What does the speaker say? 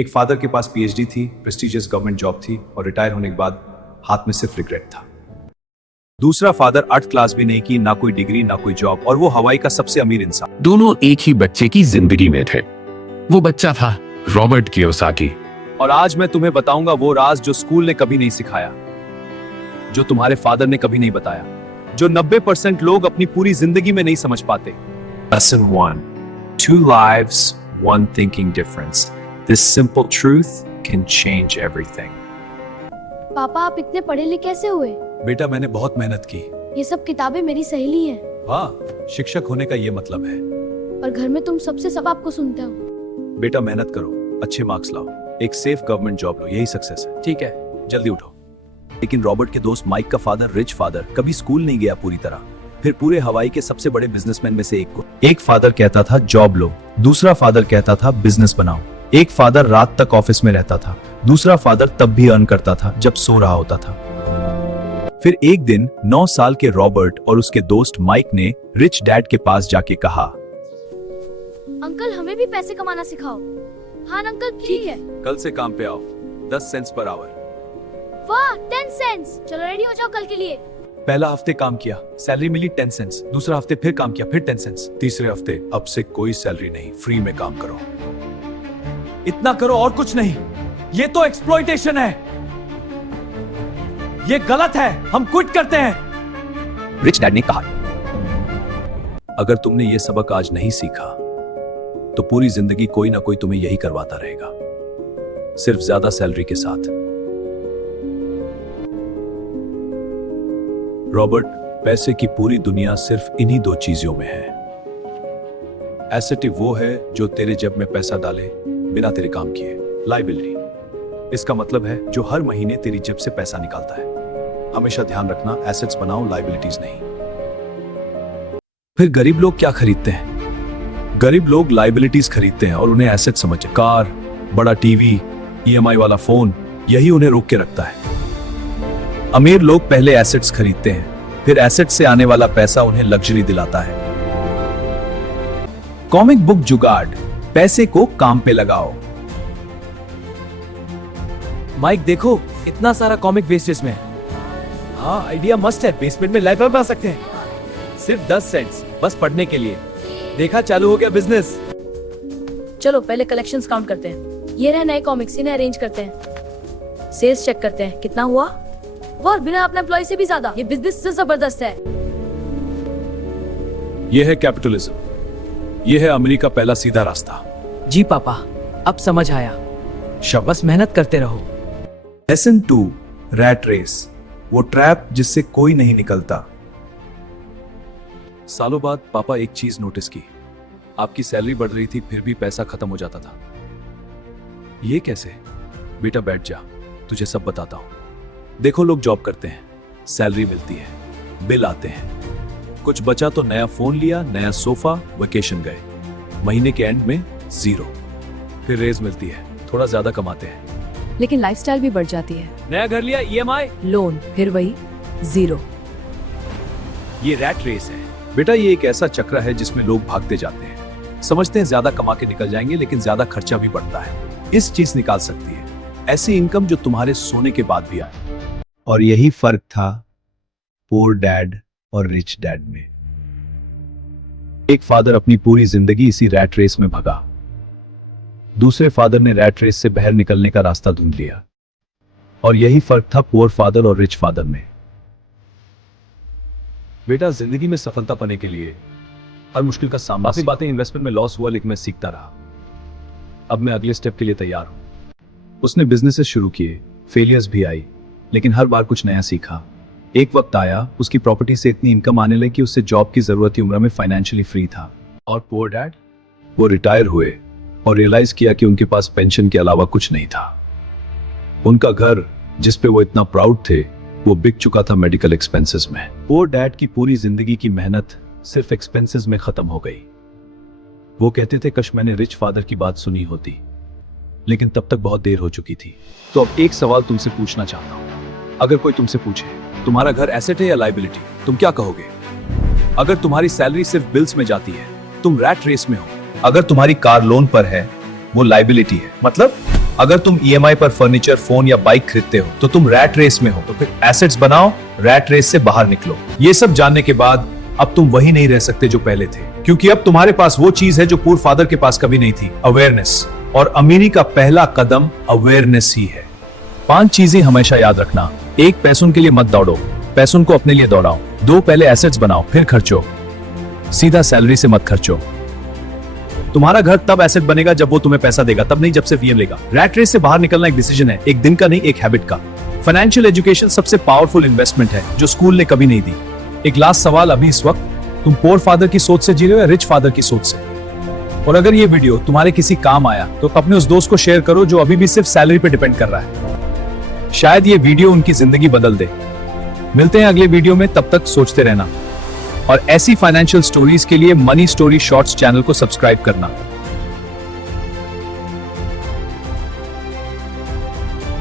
एक फादर के पास पीएचडी थी, प्रेस्टिजियस गवर्नमेंट जॉब थी और रिटायर होने के बाद हाथ में सिर्फ रिग्रेट था। दूसरा फादर 8th क्लास भी नहीं की, ना कोई डिग्री ना कोई जॉब, और वो हवाई का सबसे अमीर इंसान। दोनों एक ही बच्चे की जिंदगी में थे। वो बच्चा था रॉबर्ट कियोसाकी। और आज मैं तुम्हें बताऊंगा वो राज जो स्कूल ने कभी नहीं सिखाया, जो तुम्हारे फादर ने कभी नहीं बताया, जो 90% लोग अपनी पूरी जिंदगी में नहीं समझ पाते। Lesson 1. 2 lives, 1 thinking difference. This simple truth can change everything. पापा, आप इतने पढ़े लिखे कैसे हुए? बेटा, मैंने बहुत मेहनत की। ये सब किताबें मेरी सहेली हैं। वाह, शिक्षक होने का ये मतलब है। पर घर में तुम सबसे सब आपको सुनते हो। बेटा, मेहनत करो, अच्छे मार्क्स लाओ, एक सेफ गवर्नमेंट जॉब लो, यही सक्सेस है। ठीक है, जल्दी उठो। लेकिन रॉबर्ट के दोस्त माइक का फादर, रिच फादर, कभी स्कूल नहीं गया पूरी तरह। फिर पूरे हवाई के सबसे बड़े बिजनेसमैन में से एक को। एक फादर कहता था जॉब लो, दूसरा फादर कहता था बिजनेस बनाओ। एक फादर रात तक ऑफिस में रहता था, दूसरा फादर तब भी अर्न करता था जब सो रहा होता था। फिर एक दिन 9 साल के रॉबर्ट और उसके दोस्त माइक ने रिच डैड के पास जाके कहा, अंकल, हमें भी पैसे कमाना सिखाओ। हाँ अंकल, ठीक है। कल से काम पे आओ, 10 सेंट्स पर आवर। वाह, 10 सेंट्स। चलो रेडी हो जाओ कल के लिए। पहला हफ्ते काम किया, सैलरी मिली 10 सेंट्स। दूसरा हफ्ते फिर काम किया, फिर 10 सेंट्स। तीसरे हफ्ते अब से कोई सैलरी नहीं, फ्री में काम करो। इतना करो और कुछ नहीं। ये तो एक्सप्लॉइटेशन है, ये गलत है, हम क्विट करते हैं। रिच डैड ने कहा, अगर तुमने ये सबक आज नहीं सीखा तो पूरी जिंदगी कोई ना कोई तुम्हें यही करवाता रहेगा, सिर्फ ज्यादा सैलरी के साथ। रॉबर्ट, पैसे की पूरी दुनिया सिर्फ इन्हीं 2 चीजों में है। एसेट वो है जो तेरे जेब में पैसा डाले बिना तेरे काम किए। लायबिलिटी इसका मतलब है जो हर महीने तेरी जेब से पैसा निकालता है। हमेशा ध्यान रखना, एसेट्स बनाओ, लायबिलिटीज नहीं। फिर गरीब लोग क्या खरीदते हैं? गरीब लोग लायबिलिटीज खरीदते हैं और उन्हें एसेट समझते। कार, बड़ा टीवी, ईएमआई वाला फोन, यही उन्हें रोक के रखता है। अमीर लोग पहले एसेट्स खरीदते हैं, फिर एसेट से आने वाला पैसा उन्हें लग्जरी दिलाता है। कॉमिक बुक जुगाड़, पैसे को काम पे लगाओ। माइक देखो, इतना सारा कॉमिक वेस्ट इसमें। हाँ, आइडिया मस्त है, बेसमेंट में लाइब्रेरी बना सकते हैं। सिर्फ 10 सेंट्स, बस पढ़ने के लिए। देखा, चालू हो गया बिजनेस। चलो पहले कलेक्शंस काउंट करते हैं। ये रहे नए कॉमिक्स, इन्हें अरेंज करते हैं। सेल्स चेक करते हैं, कितना हुआ। वाह, बिना अपने एम्प्लॉय से भी ज्यादा। ये बिजनेस से जबरदस्त है। यह है कैपिटलिज्म, यह है अमेरिका पहला सीधा रास्ता। जी पापा, अब समझ आया। बस मेहनत करते रहो। लेसन 2, रैट रेस, वो ट्रैप जिससे कोई नहीं निकलता। सालों बाद पापा एक चीज नोटिस की, आपकी सैलरी बढ़ रही थी फिर भी पैसा खत्म हो जाता था। ये कैसे? बेटा बैठ जा, तुझे सब बताता हूं। देखो, लोग जॉब करते हैं, सैलरी मिलती है, बिल आते हैं, कुछ बचा तो नया फोन लिया, नया सोफा, वेकेशन गए, महीने के एंड में 0। फिर रेज मिलती है, थोड़ा ज्यादा कमाते हैं, लेकिन लाइफस्टाइल भी बढ़ जाती है। नया घर लिया, ईएमआई, लोन, फिर वही 0। ये रैट रेस है। बेटा, ये एक ऐसा चक्र है जिसमें लोग भागते जाते हैं, समझते हैं ज्यादा कमा के निकल जाएंगे, लेकिन ज्यादा खर्चा भी बढ़ता है। इस चीज निकाल सकती है ऐसी इनकम जो तुम्हारे सोने के बाद भी आए। और यही फर्क था पुअर डैड और रिच डैड में। एक फादर अपनी पूरी जिंदगी इसी रैट रेस में भगा, दूसरे फादर ने रैट रेस से बाहर निकलने का रास्ता ढूंढ लिया। और यही फर्क था पुअर फादर और रिच फादर में। बेटा, जिंदगी में सफलता पाने के लिए हर मुश्किल का सामना। काफी बातें इन्वेस्टमेंट में लॉस हुआ, लेकिन मैं सीखता रहा। अब मैं अगले स्टेप के लिए तैयार हूं। उसने बिजनेसेस शुरू किए, फेलियर्स भी आई, लेकिन हर बार कुछ नया सीखा। एक वक्त आया, उसकी प्रॉपर्टी से इतनी इनकम आने लगी कि उससे जॉब की जरूरत ही उम्र में फाइनेंशियली फ्री था। और पुअर डैड, वो रिटायर हुए और रियलाइज किया कि उनके पास पेंशन के अलावा कुछ नहीं था। उनका घर जिस पे वो इतना प्राउड थे, वो बिक चुका था मेडिकल एक्सपेंसेस में। पुअर डैड की पूरी जिंदगी की मेहनत सिर्फ एक्सपेंसेस में खत्म हो गई। वो कहते थे, कश मैंने रिच फादर की बात सुनी होती, लेकिन तब तक बहुत देर हो चुकी थी। तो अब एक सवाल तुमसे पूछना चाहता हूं। अगर कोई तुमसे पूछे, तुम्हारा घर एसेट है या लायबिलिटी, तुम क्या कहोगे? अगर तुम्हारी सैलरी सिर्फ बिल्स में जाती है, तुम रैट रेस में हो। अगर तुम्हारी कार लोन पर है, वो लायबिलिटी है। मतलब अगर तुम ईएमआई पर फर्नीचर, फोन या बाइक खरीदते हो तो तुम रैट रेस में हो, तो फिर एसेट्स बनाओ, रैट रेस से बाहर निकलो। ये सब जानने के बाद अब तुम वही नहीं रह सकते जो पहले थे, क्योंकि अब तुम्हारे पास वो चीज है जो पूर्व फादर के पास कभी नहीं थी, अवेयरनेस। और अमीरी का पहला कदम अवेयरनेस ही है। 5 चीजें हमेशा याद रखना। 1, पैसों के लिए मत दौड़ो, पैसों को अपने लिए दौड़ाओ। 2, पहले एसेट्स बनाओ फिर खर्चो, सीधा सैलरी से मत खर्चो। तुम्हारा घर तब एसेट बनेगा जब वो तुम्हें पैसा देगा, तब नहीं जब सिर्फ ईएम लेगा। रैट रेस से बाहर निकलना एक डिसीजन है, एक दिन का नहीं, एक हैबिट का। फाइनेंशियल एजुकेशन सबसे पावरफुल इन्वेस्टमेंट है जो स्कूल ने कभी नहीं दी। एक लास्ट सवाल अभी इस वक्त, तुम पोर फादर की सोच से जी रहे हो या रिच फादर की सोच से? और अगर ये वीडियो तुम्हारे किसी काम आया तो अपने उस दोस्त को शेयर करो जो अभी भी सिर्फ सैलरी पे डिपेंड कर रहा है। शायद ये वीडियो उनकी जिंदगी बदल दे। मिलते हैं अगले वीडियो में, तब तक सोचते रहना। और ऐसी फाइनेंशियल स्टोरीज के लिए मनी स्टोरी शॉर्ट्स चैनल को सब्सक्राइब करना।